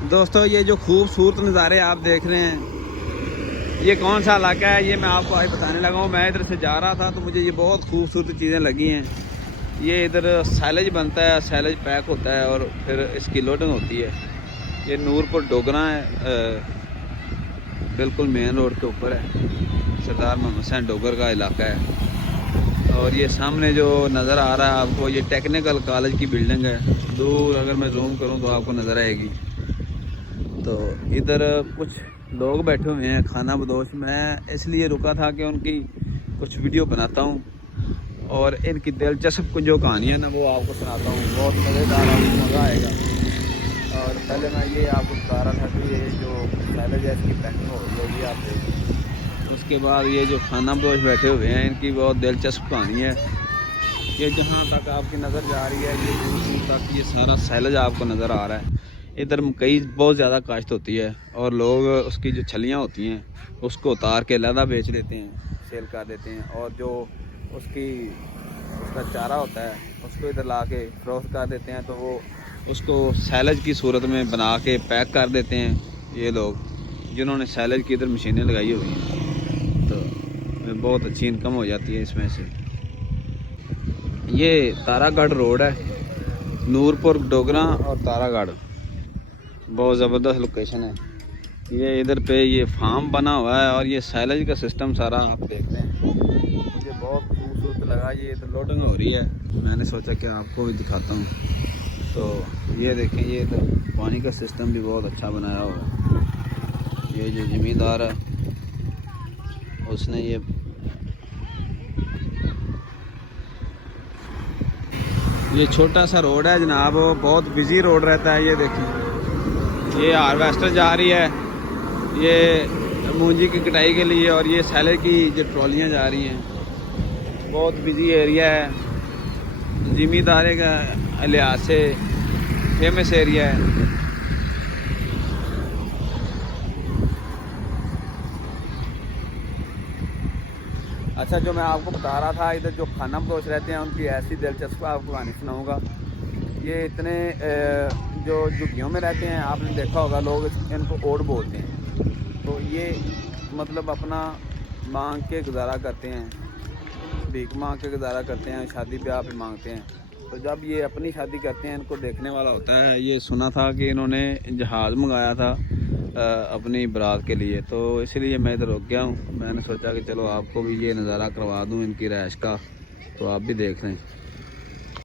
दोस्तों ये जो खूबसूरत नज़ारे आप देख रहे हैं, ये कौन सा इलाका है ये मैं आपको आज बताने लगा हूँ। मैं इधर से जा रहा था तो मुझे ये बहुत खूबसूरत चीज़ें लगी हैं। ये इधर सैलेज बनता है, सैलेज पैक होता है और फिर इसकी लोडिंग होती है। ये नूरपुर डोगरा है, बिल्कुल मेन रोड के ऊपर है। सरदार मोहम्मद हुसैन डोगर का इलाका है। और ये सामने जो नज़र आ रहा है आपको, ये टेक्निकल कॉलेज की बिल्डिंग है। दूर अगर मैं जूम करूँ तो आपको नज़र आएगी। तो इधर कुछ लोग बैठे हुए हैं खाना बदोश। मैं इसलिए रुका था कि उनकी कुछ वीडियो बनाता हूँ और इनकी दिलचस्प जो कहानियाँ ना वो आपको सुनाता हूँ। बहुत मज़ेदार, आपको मज़ा आएगा। और पहले मैं ये आपको बता रहा था कि ये जो सैलेज है इसकी पैकिंग हो रही है, आप देखिए। उसके बाद ये जो खाना बदोश बैठे हुए हैं, इनकी बहुत दिलचस्प कहानी है। ये जहाँ तक आपकी नज़र जा रही है, ये दूर दूर तक ये सारा सैलेज आपको नज़र आ रहा है। इधर मकई बहुत ज़्यादा काश्त होती है और लोग उसकी जो छलियाँ होती हैं उसको उतार के लदा बेच देते हैं, सेल कर देते हैं। और जो उसका चारा होता है उसको इधर ला के फरोख्त कर देते हैं। तो वो उसको सैलेज की सूरत में बना के पैक कर देते हैं ये लोग, जिन्होंने सैलेज की इधर मशीनें लगाई हुई हैं। तो बहुत अच्छी इनकम हो जाती है इसमें से। ये तारागढ़ रोड है, नूरपुर डोगरा और तारागढ़, बहुत ज़बरदस्त लोकेशन है। ये इधर पे ये फार्म बना हुआ है और ये सैलेज का सिस्टम सारा आप देखते हैं। मुझे बहुत खूबसूरत लगा। ये इधर लोडिंग हो रही है, मैंने सोचा कि आपको भी दिखाता हूँ। तो ये देखें, ये इधर पानी का सिस्टम भी बहुत अच्छा बनाया हुआ है। ये जो ज़मींदार है उसने ये छोटा सा रोड है जनाब, बहुत बिजी रोड रहता है। ये देखें, ये हार्वेस्टर जा रही है ये मूंजी की कटाई के लिए, और ये सैलेज की जो ट्रॉलियाँ जा रही हैं। बहुत बिजी एरिया है, ज़मींदारी का लिहाज से फेमस एरिया है। अच्छा, जो मैं आपको बता रहा था, इधर जो खाना बदोश रहते हैं उनकी ऐसी दिलचस्प आपको कहानी सुनाऊँगा। ये इतने जो झुग्गियों में रहते हैं, आपने देखा होगा लोग इनको ओट बोलते हैं। तो ये मतलब अपना मांग के गुजारा करते हैं, भीख मांग के गुजारा करते हैं, शादी ब्याह पे मांगते हैं। तो जब ये अपनी शादी करते हैं, इनको देखने वाला होता है। ये सुना था कि इन्होंने जहाज़ मंगाया था अपनी बारात के लिए, तो इसलिए मैं इधर रुक गया हूँ। मैंने सोचा कि चलो आपको भी ये नज़ारा करवा दूँ इनकी रहाइश का, तो आप भी देख लें।